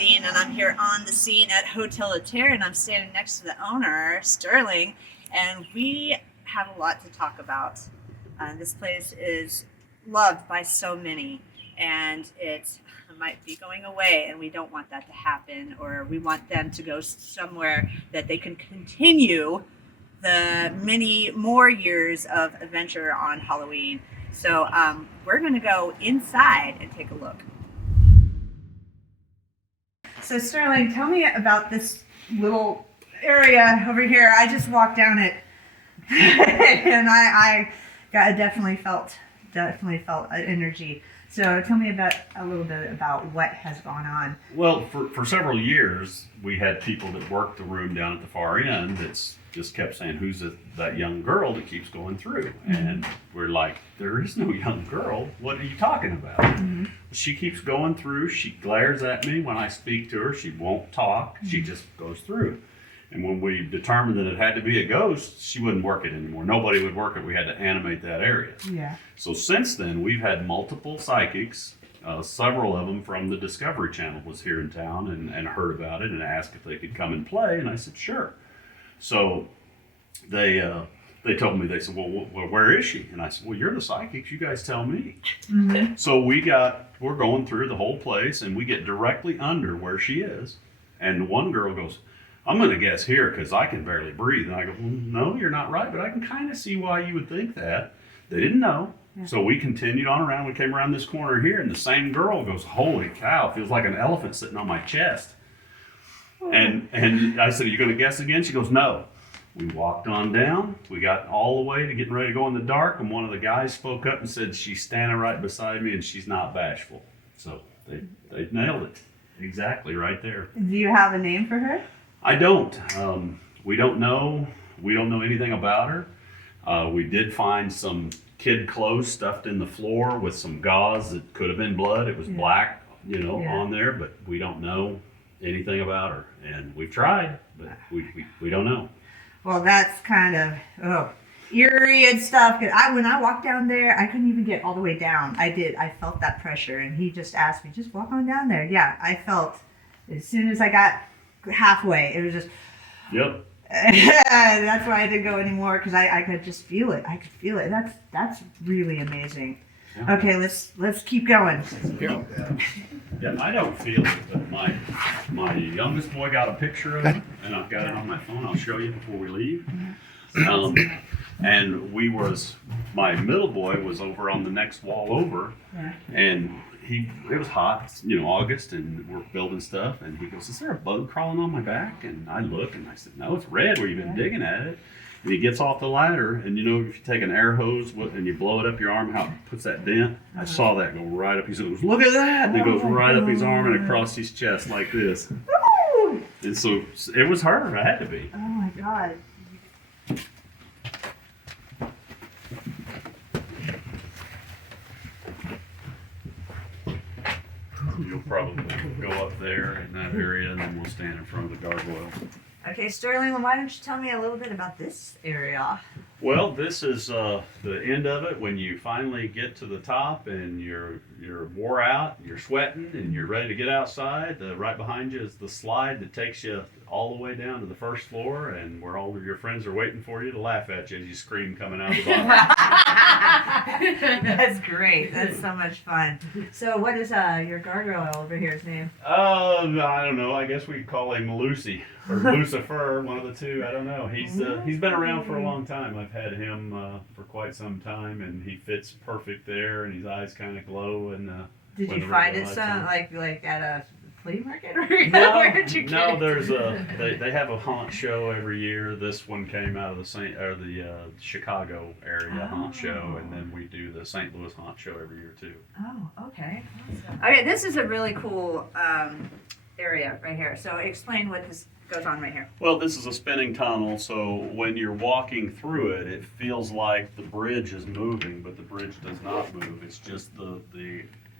scene, and I'm here on the scene at Hotel Terre, and I'm standing next to the owner, Sterling, and we have a lot to talk about. This place is loved by so many, and it might be going away, and we don't want that to happen, or we want them to go somewhere that they can continue the many more years of adventure on Halloween. So we're going to go inside and take a look. So Sterling, tell me about this little area over here. I just walked down it, and I definitely felt energy. So tell me a little bit about what has gone on. Well, for several years, we had people that worked the room down at the far end that's just kept saying, who's that young girl that keeps going through? And we're like, there is no young girl. What are you talking about? Mm-hmm. She keeps going through. She glares at me when I speak to her. She won't talk. Mm-hmm. She just goes through. And when we determined that it had to be a ghost, she wouldn't work it anymore. Nobody would work it. We had to animate that area. Yeah. So since then, we've had multiple psychics. Several of them from the Discovery Channel was here in town and heard about it and asked if they could come and play. And I said, sure. So they told me, they said, well, where is she? And I said, well, you're the psychics. You guys tell me. Mm-hmm. So we're going through the whole place, and we get directly under where she is. And one girl goes, I'm going to guess here because I can barely breathe. And I go, well, no, you're not right, but I can kind of see why you would think that. They didn't know. Yeah. So we continued on around. We came around this corner here, and the same girl goes, holy cow, feels like an elephant sitting on my chest. Oh. And I said, are you going to guess again? She goes, no. We walked on down. We got all the way to getting ready to go in the dark, and one of the guys spoke up and said, she's standing right beside me, and she's not bashful. So they nailed it. Exactly right there. Do you have a name for her? I don't. We don't know. We don't know anything about her. We did find some kid clothes stuffed in the floor with some gauze that could have been blood. It was black, on there, but we don't know anything about her. And we've tried, but we don't know. Well, that's kind of eerie and stuff. Cause when I walked down there, I couldn't even get all the way down. I felt that pressure, and he just asked me, just walk on down there. Yeah, I felt as soon as I got halfway, it was just. Yep. That's why I didn't go anymore, because I could just feel it. I could feel it. That's really amazing. Yeah. Okay, let's keep going. Yeah, I don't feel it, but my youngest boy got a picture of it, and I've got it on my phone. I'll show you before we leave. And my middle boy was over on the next wall over, and it was hot, August, and we're building stuff, and he goes, is there a bug crawling on my back? And I look, and I said, no, it's red where you've been digging at it. And he gets off the ladder, and if you take an air hose and you blow it up your arm, how it puts that dent? I saw that go right up. He goes, look at that! And it goes right up his arm and across his chest like this. And so it was her. It had to be. Oh my God. You'll probably go up there in that area, and then we'll stand in front of the gargoyle. Okay, Sterling, well, why don't you tell me a little bit about this area? Well, this is the end of it. When you finally get to the top and you're wore out, you're sweating, and you're ready to get outside, right behind you is the slide that takes you all the way down to the first floor, and where all of your friends are waiting for you to laugh at you as you scream coming out of the bottom. That's great. That's so much fun. So what is your gargoyle over here's name? I don't know. I guess we could call him Lucy or Lucifer, one of the two. I don't know. He's been around for a long time. I've had him for quite some time, and he fits perfect there, and his eyes kind of glow. And did you find it like at a flea market, or where did you get it? There's they have a haunt show every year. This one came out of the Chicago area haunt show, and then we do the St. Louis haunt show every year too. Oh, okay. Awesome. Okay, this is a really cool area right here. So explain what this goes on right here. Well, this is a spinning tunnel, so when you're walking through it, it feels like the bridge is moving, but the bridge does not move. It's just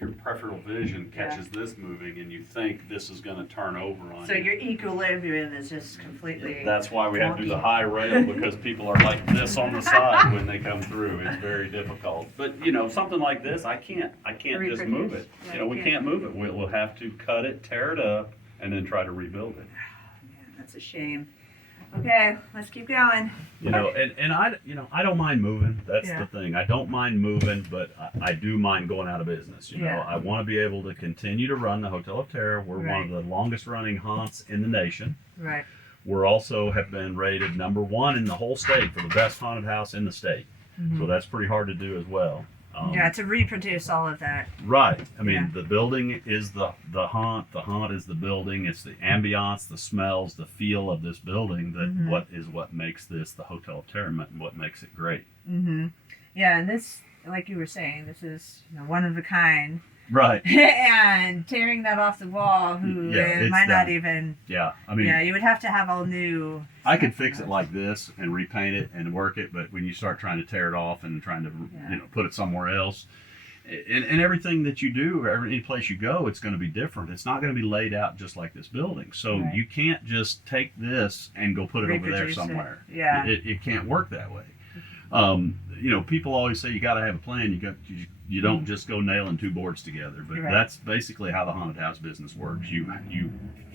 your peripheral vision catches this moving, and you think this is going to turn over on you. So your equilibrium is just completely. That's why we have to do the high rail, because people are like this on the side when they come through. It's very difficult. But something like this, I can't just move it. We can't move it. We'll have to cut it, tear it up, and then try to rebuild it. Man, that's a shame. Okay, let's keep going. And I don't mind moving. That's Yeah. the thing. I don't mind moving, but I do mind going out of business. Yeah. I want to be able to continue to run the Hotel of Terror. We're one of the longest running haunts in the nation. Right. We're also have been rated #1 in the whole state for the best haunted house in the state. So that's pretty hard to do as well. To reproduce all of that. Right. I mean, Yeah. the building is the haunt. The haunt is the building. It's the ambiance, the smells, the feel of this building that what makes this the Hotel of Terror, and what makes it great. Yeah, and this, like you were saying, this is one of a kind. Right. And tearing that off the wall, it might not even. Yeah, I mean. Yeah, you would have to have all new. I could fix it like this and repaint it and work it, but when you start trying to tear it off and trying to put it somewhere else, and everything that you do, any place you go, it's going to be different. It's not going to be laid out just like this building. So you can't just take this and go put it over there somewhere. Yeah, it can't work that way. People always say you got to have a plan. You don't just go nailing 2 boards together, but that's basically how the haunted house business works. You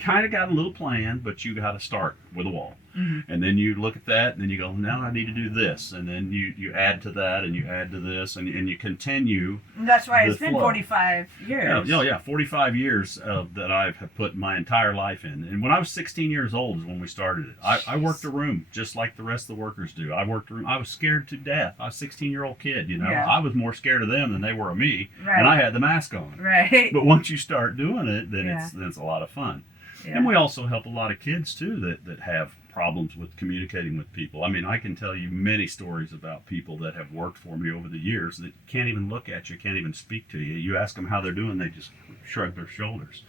kind of got a little plan, but you got to start with a wall, and then you look at that, and then you go, now I need to do this, and then you add to that, and you add to this, and you continue. And that's why it's been flow. 45 years. Yeah, 45 years that I have put my entire life in. And when I was 16 years old is when we started it. I worked a room just like the rest of the workers do. I worked a room. I was scared to death. I was a 16-year-old kid, Yeah. I was more scared of them than they were of me, Right. and I had the mask on. Right. But once you start doing it, then it's a lot of fun. Yeah. And we also help a lot of kids too that have problems with communicating with people. I mean, I can tell you many stories about people that have worked for me over the years that can't even look at you, can't even speak to you. You ask them how they're doing, they just shrug their shoulders.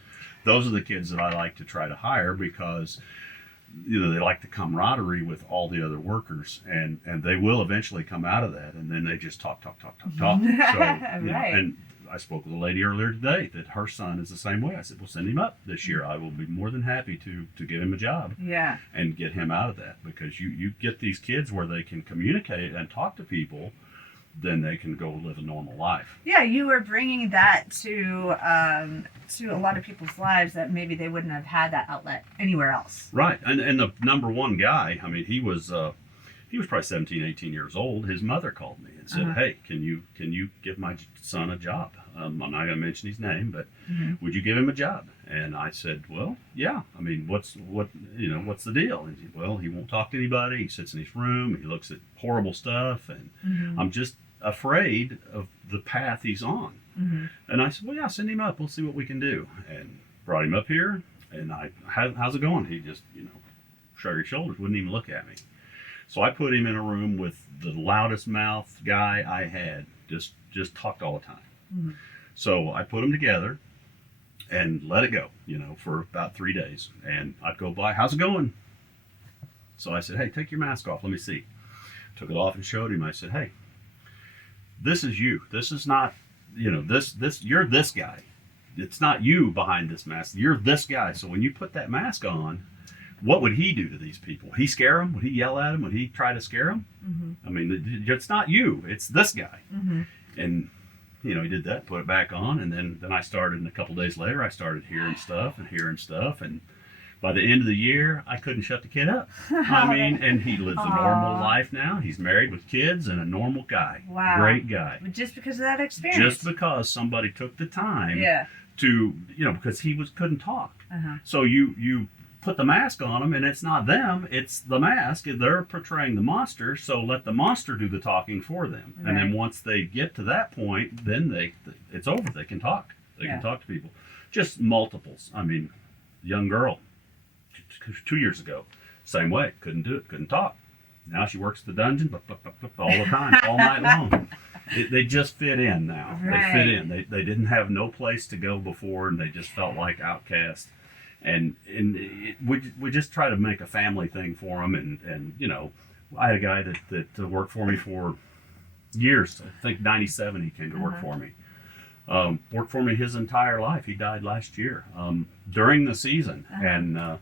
Those are the kids that I like to try to hire because they like the camaraderie with all the other workers, and they will eventually come out of that, and then they just talk. So, and I spoke with a lady earlier today that her son is the same way. I said, well, send him up this year. I will be more than happy to give him a job and get him out of that, because you get these kids where they can communicate and talk to people, then they can go live a normal life. Yeah, you were bringing that to a lot of people's lives that maybe they wouldn't have had that outlet anywhere else. Right, and the #1 guy, I mean, he was probably 17, 18 years old. His mother called me and said, hey, can you give my son a job? I'm not going to mention his name, but would you give him a job? And I said, well, yeah. I mean, what's the deal? And he said, well, he won't talk to anybody. He sits in his room. He looks at horrible stuff, and I'm just afraid of the path he's on. And I said, well, yeah, send him up. We'll see what we can do. And brought him up here, and how's it going? He just, shrugged his shoulders, wouldn't even look at me. So I put him in a room with the loudest mouth guy I had, just talked all the time. So I put them together and let it go, for about 3 days. And I'd go by, how's it going? So I said, hey, take your mask off. Let me see. Took it off and showed him. I said, hey, this is you. This is not, you're this guy. It's not you behind this mask. You're this guy. So when you put that mask on, what would he do to these people? Would he scare them? Would he yell at them? Would he try to scare them? I mean, it's not you. It's this guy. And, he did that, put it back on. And then I started, and a couple days later, I started hearing stuff. And by the end of the year, I couldn't shut the kid up. I mean, and he lives a normal life now. He's married with kids and a normal guy. Wow. Great guy. Just because of that experience. Just because somebody took the time to, because he couldn't talk. So you put the mask on them, and it's not them, it's the mask. They're portraying the monster, so let the monster do the talking for them. Right. And then once they get to that point, then it's over. They can talk. They can talk to people. Just multiples. I mean, young girl, 2 years ago, same way. Couldn't do it. Couldn't talk. Now she works the dungeon all the time, all night long. They just fit in now. Right. They fit in. They didn't have no place to go before, and they just felt like outcasts. And we just try to make a family thing for them. And I had a guy that worked for me for years. I think 97 he came to work for me. Worked for me his entire life. He died last year during the season. And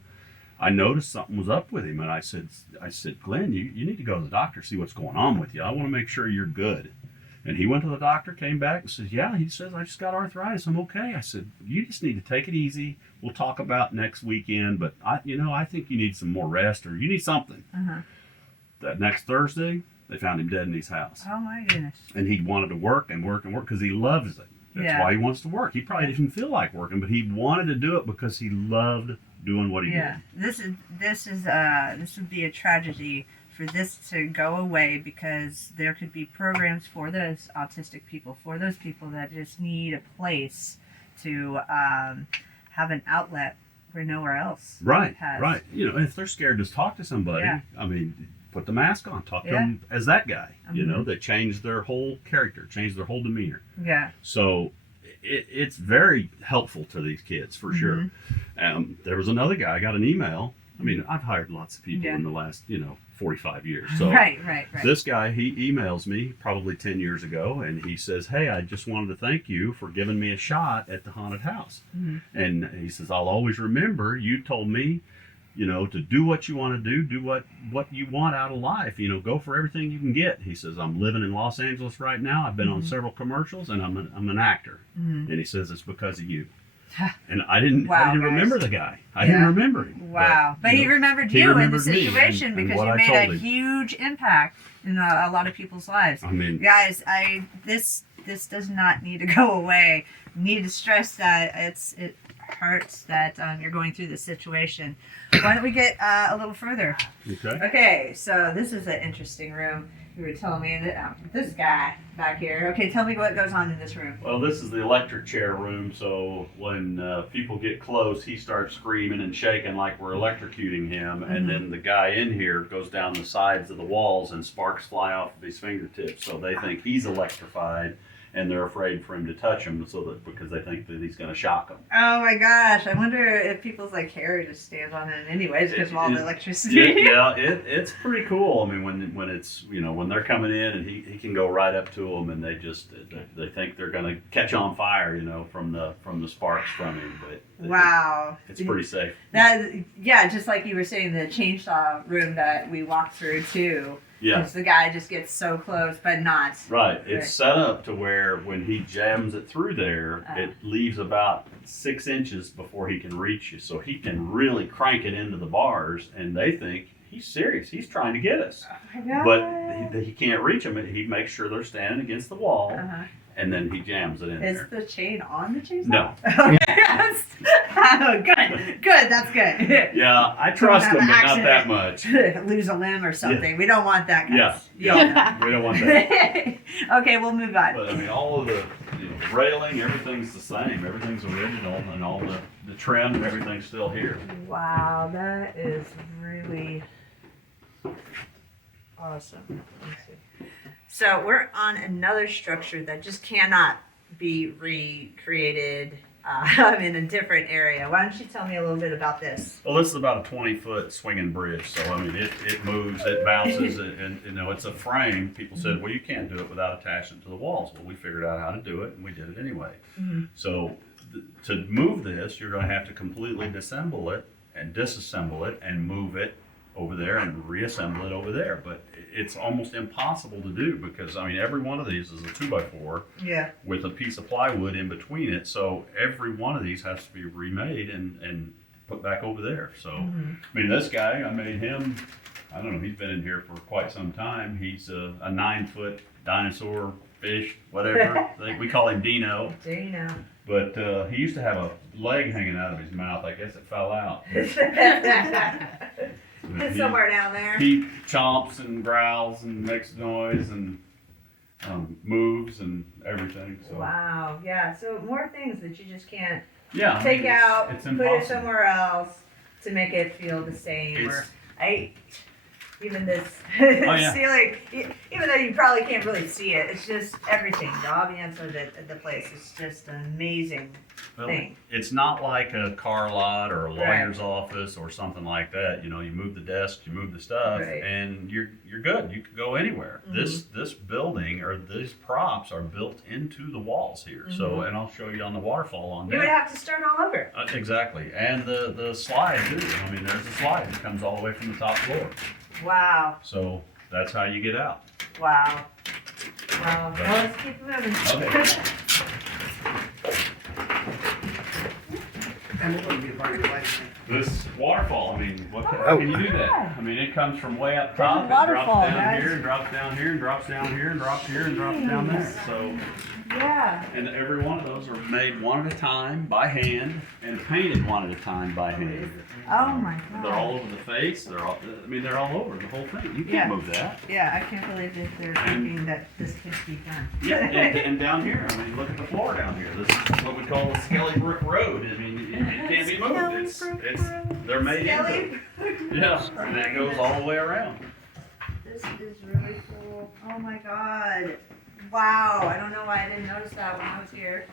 I noticed something was up with him. And I said, Glenn, you need to go to the doctor, see what's going on with you. I want to make sure you're good. And he went to the doctor, came back and says, yeah, he says, I just got arthritis. I'm okay. I said, you just need to take it easy. We'll talk about next weekend, but I think you need some more rest or you need something. Uh-huh. That next Thursday, they found him dead in his house. Oh my goodness. And he wanted to work and work and work because he loves it. That's why he wants to work. He probably didn't feel like working, but he wanted to do it because he loved doing what he did. This would be a tragedy for this to go away, because there could be programs for those autistic people, for those people that just need a place to have an outlet where nowhere else has. Right. If they're scared to talk to somebody, I mean, put the mask on, talk to them as that guy. That changed their whole character, changed their whole demeanor. Yeah. So it's very helpful to these kids for sure. There was another guy, I got an email. I mean, I've hired lots of people in the last, 45 years. So right. This guy, he emails me probably 10 years ago, and he says, hey, I just wanted to thank you for giving me a shot at the haunted house. And he says, I'll always remember you told me, to do what you want to do what you want out of life, go for everything you can get. He says, I'm living in Los Angeles right now. I've been on several commercials, and I'm an actor. And he says, it's because of you. And I didn't remember the guy. I didn't remember him. Wow. But he remembered you in the situation because you made a him. huge impact in a lot of people's lives. I mean, guys, this does not need to go away. Need to stress that it hurts that you're going through this situation. Why don't we get a little further? Okay, so this is an interesting room. You were telling me that this guy back here. Okay, tell me what goes on in this room. Well, this is the electric chair room, so when people get close, he starts screaming and shaking like we're electrocuting him, and then the guy in here goes down the sides of the walls and sparks fly off of his fingertips, so they think he's electrified, and they're afraid for him to touch him because they think that he's going to shock them. Oh my gosh, I wonder if people's hair just stands on it anyways because of all the electricity. It's pretty cool. I mean, when it's when they're coming in and he can go right up to them and they think they're going to catch on fire from the sparks from him. But wow, it's pretty safe. Just like you were saying, the chainsaw room that we walked through too. Yeah. Because the guy just gets so close, but not. Right. It's set up to where when he jams it through there, it leaves about 6 inches before he can reach you. So he can really crank it into the bars, and they think he's serious. He's trying to get us. Oh my God. But he can't reach them. He makes sure they're standing against the wall, and then he jams it in there. Is the chain on the chainsaw? No. Okay. Oh, good. That's good. Yeah, I trust him, but not that much. Lose a limb or something. Yeah. We don't want that, guys. Yeah. We don't want that. Okay, we'll move on. But I mean, all of the railing, everything's the same. Everything's original, and all the trim and everything's still here. Wow, that is really awesome. Let's see. So we're on another structure that just cannot be recreated. I'm in a different area. Why don't you tell me a little bit about this? Well, this is about a 20-foot swinging bridge. So, I mean, it moves, it bounces, and it's a frame. People said, well, you can't do it without attaching it to the walls. Well, we figured out how to do it, and we did it anyway. So, to move this, you're going to have to completely disassemble it and disassemble it and move it over there and reassemble it over there. But it's almost impossible to do because, I mean, every one of these is a 2x4 with a piece of plywood in between it. So every one of these has to be remade and put back over there. So, I mean, this guy, I made him, I don't know, he's been in here for quite some time. He's a 9-foot dinosaur fish, whatever. We call him Dino. Dino. But he used to have a leg hanging out of his mouth. I guess it fell out. Somewhere down there. He chomps and growls and makes noise and moves and everything. So. Wow. Yeah. So more things that you just can't take out, it's put it somewhere else to make it feel the same. Even this ceiling, even though you probably can't really see it, it's just everything. The ambiance of the place is just an amazing thing. It's not like a car lot or a lawyer's office or something like that. You move the desk, you move the stuff, and you're good. You can go anywhere. This building or these props are built into the walls here. So, and I'll show you on the waterfall on deck. You would have to start all over. Exactly, and the slide too. I mean, there's a slide that comes all the way from the top floor. Wow. So that's how you get out. Wow. Well, let's keep moving. Okay. And what would be a part of your life? This waterfall, I mean, what Oh, how can you do God. that? I mean, it comes from way up top, There's a it drops waterfall, down guys. here, and drops down here, and drops down here, and drops here, and drops down there. So, Yeah. and every one of those are made one at a time by hand and painted one at a time by hand. Oh my They're God. all over the face. They're all, I mean, they're all over the whole thing. You can't Yeah. move that. Yeah, I can't believe that they're thinking that this can be done. Yeah, and down here, I mean, look at the floor down here. This is what we call the Skelly Brick Road. I mean, it can't be moved. It's they're made into it. Yeah, and it goes all the way around. This is really cool. Oh my God. Wow. I don't know why I didn't notice that when I was here.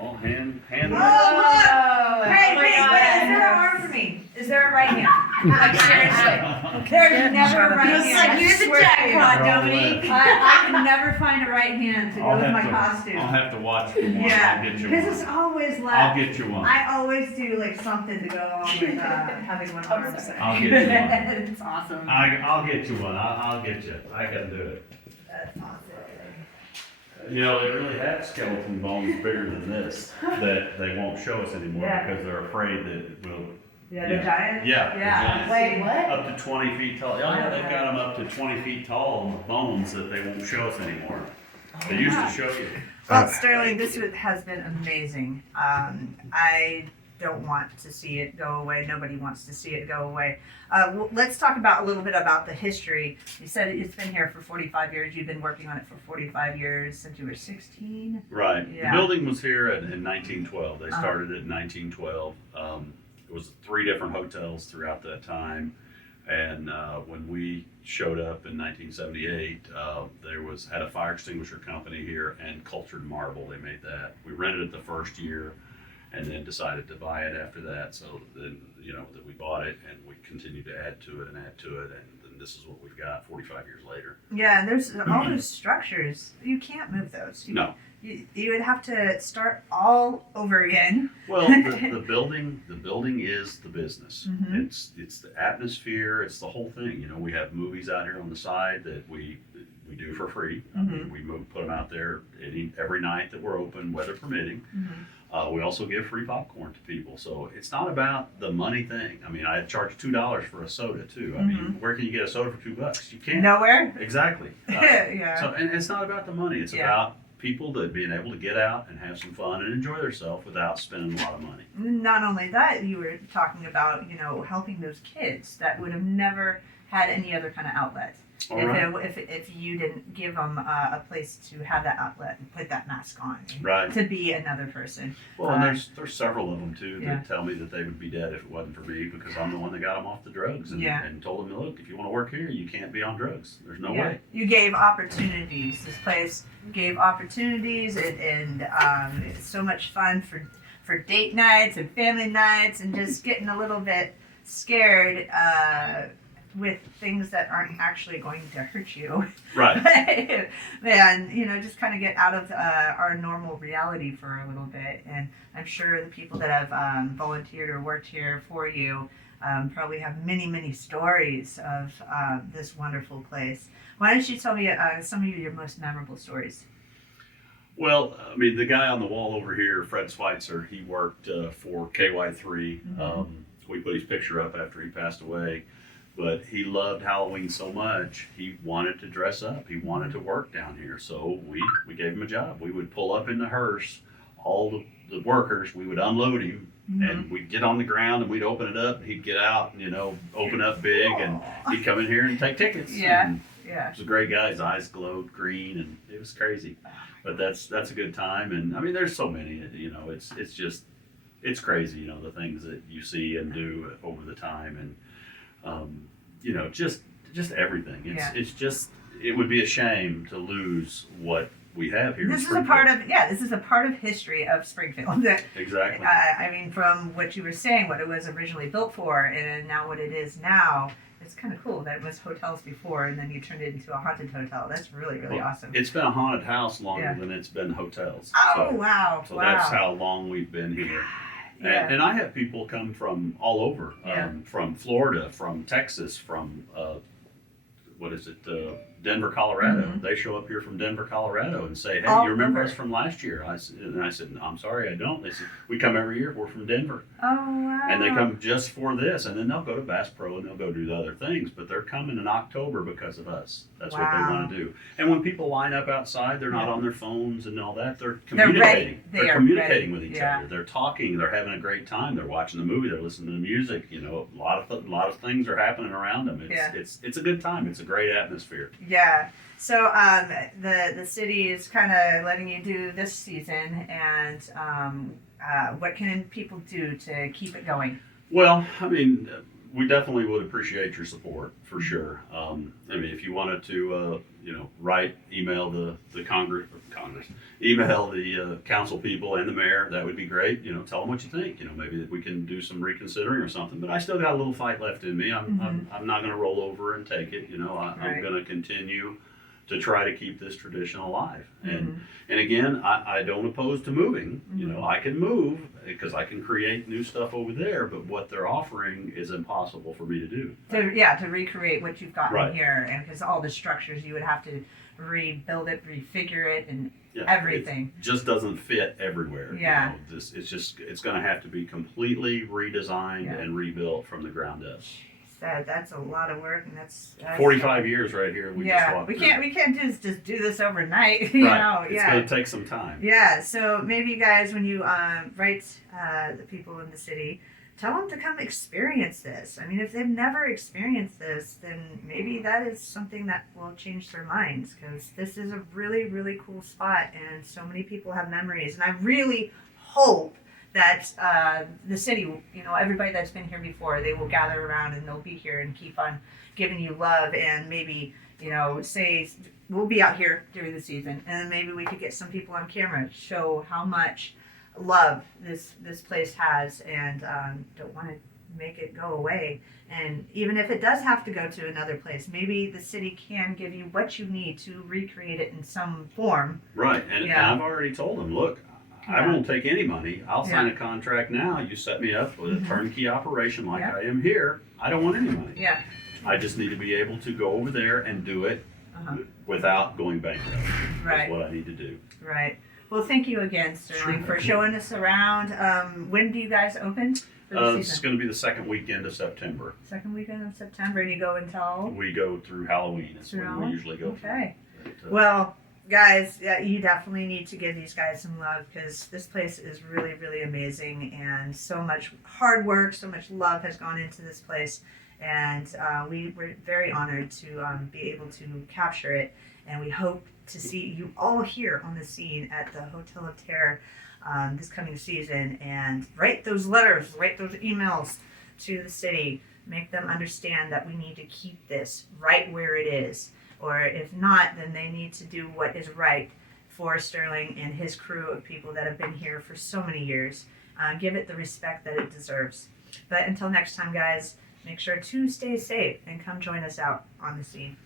All hand. Whoa, look! Oh, Hey, my wait, God. is there an arm for me? Is there a right hand? Like, seriously. There's never a right Looks hand. like you're the I swear to jackpot, you. Dominique. I can never find a right hand to go with my costume. I'll have to watch for one. I'll Yeah, get you because one. it's always I'll left. get you one. I always do like something to go along with having one arm. I'll get you one. It's awesome. I'll get you one. I'll get you. I can do it. That's awesome. You know, they really have skeleton bones bigger than this that they won't show us anymore Yeah. because they're afraid that it will. Yeah, the Yeah. giant. Yeah, the Yeah. giants. Wait, what? Up to 20 feet tall. Oh, yeah, they've got them up to 20 feet tall on the bones that they won't show us anymore. They used to show you. Well, Sterling, this has been amazing. I don't want to see it go away. Nobody wants to see it go away. Let's talk about a little bit about the history. You said it's been here for 45 years. You've been working on it for 45 years since you were 16. Right. Yeah. The building was here in 1912. They Uh-huh. started it in 1912. It was 3 different hotels throughout that time. And when we showed up in 1978, there had a fire extinguisher company here and cultured marble. They made that. We rented it the first year and then decided to buy it after that. So then, that we bought it and we continued to add to it. And then this is what we've got 45 years later. Yeah, and there's all those structures. You can't move those. No. You would have to start all over again. Well, the building is the business. Mhm. It's the atmosphere. It's the whole thing. We have movies out here on the side that we do for free. Mhm. We put them out there every night that we're open, weather permitting. Mhm. We also give free popcorn to people. So it's not about the money thing. I mean, I charge $2 for a soda too. I mean, where can you get a soda for $2? You can't. Nowhere. Exactly. Yeah. So, and it's not about the money. It's Yeah. about people that being able to get out and have some fun and enjoy themselves without spending a lot of money. Not only that, you were talking about, helping those kids that would have never had any other kind of outlet. All right. If you didn't give them a place to have that outlet and put that mask on, Right. to be another person. Well, and there's several of them too that Yeah. tell me that they would be dead if it wasn't for me because I'm the one that got them off the drugs and, Yeah. and told them, look, if you want to work here, you can't be on drugs. There's no Yeah. way. You gave opportunities. This place gave opportunities, and it's so much fun for date nights and family nights, and just getting a little bit scared with things that aren't actually going to hurt you. Right. And just kind of get out of our normal reality for a little bit. And I'm sure the people that have volunteered or worked here for you probably have many stories of this wonderful place. Why don't you tell me some of your most memorable stories? Well, I mean, the guy on the wall over here, Fred Schweitzer, he worked for KY3. We put his picture up after he passed away. But he loved Halloween so much, he wanted to dress up. He wanted to work down here. So we gave him a job. We would pull up in the hearse, all the workers, we would unload him, and we'd get on the ground and we'd open it up, and he'd get out, open up big, and he'd come in here and take tickets. Yeah. And Yeah. he was a great guy. His eyes glowed green, and it was crazy. But that's a good time. And I mean, there's so many, it's just, it's crazy, the things that you see and do over the time. And, just everything. It's just, it would be a shame to lose what we have here. This is a part of history of Springfield. Exactly. I mean, from what you were saying, what it was originally built for, and now what it is now. It's kind of cool that it was hotels before, and then you turned it into a haunted hotel. That's really awesome. It's been a haunted house longer Yeah. than it's been hotels. Oh, wow. So wow. that's how long we've been here. Yeah. And I have people come from all over, Yeah. from Florida, from Texas, from Denver, Colorado. Mm-hmm. They show up here from Denver, Colorado, and say, "Hey, All you remember over. us from last year?" I said, "I'm sorry, I don't." They said, "We come every year. We're from Denver." Oh, wow. And they come just for this, and then they'll go to Bass Pro and they'll go do the other things, but they're coming in October because of us. That's what they Wow. want to do. And when people line up outside, they're not on their phones and all that. They're They're ready. communicating. They They're are communicating ready. with each Yeah. other. They're talking. They're having a great time. They're watching the movie. They're listening to the music. You know, a lot of things are happening around them. It's a good time. It's a great atmosphere. Yeah. So the city is kind of letting you do this season, and what can people do to keep it going? Well, I mean, we definitely would appreciate your support for sure. I mean, if you wanted to, email the Congress, email the council people and the mayor, that would be great. You know, tell them what you think. You know, maybe that we can do some reconsidering or something. But I still got a little fight left in me. I'm not going to roll over and take it. You know, I'm going to continue to try to keep this tradition alive. And again, I don't oppose to moving. You know, I can move because I can create new stuff over there, but what they're offering is impossible for me to do. To recreate what you've gotten Right. here, and because all the structures, you would have to rebuild it, refigure it, and Yeah, everything. It just doesn't fit everywhere. Yeah. You know, it's going to have to be completely redesigned and rebuilt from the ground up. That's a lot of work, and that's 45 years right here. We just walked we through. can't just do this overnight. You know, It's going to take some time. Yeah, so maybe you guys, when you write the people in the city, tell them to come experience this. I mean, if they've never experienced this, then maybe that is something that will change their minds, because this is a really, really cool spot, and so many people have memories. And I really hope that the city, you know, everybody that's been here before, they will gather around and they'll be here and keep on giving you love, and maybe, you know, say we'll be out here during the season, and then maybe we could get some people on camera to show how much love this place has, and don't want to make it go away. And even if it does have to go to another place, maybe the city can give you what you need to recreate it in some form. Right, and I've already told them, look, I won't take any money. I'll sign a contract now. You set me up with a turnkey operation like I am here. I don't want any money. Yeah. I just need to be able to go over there and do it without going bankrupt. Right. That's what I need to do. Right. Well, thank you again, Sterling, for showing us around. When do you guys open for the It's season? going to be the second weekend of September. Second weekend of September, and you go until? We go through Halloween. That's when we usually go. Okay. But, Well, guys, you definitely need to give these guys some love, because this place is really, really amazing, and so much hard work, so much love has gone into this place, and we're very honored to be able to capture it, and we hope to see you all here on the scene at the Hotel of Terror this coming season, and write those letters, write those emails to the city, make them understand that we need to keep this right where it is. Or if not, then they need to do what is right for Sterling and his crew of people that have been here for so many years. Give it the respect that it deserves. But until next time, guys, make sure to stay safe and come join us out on the scene.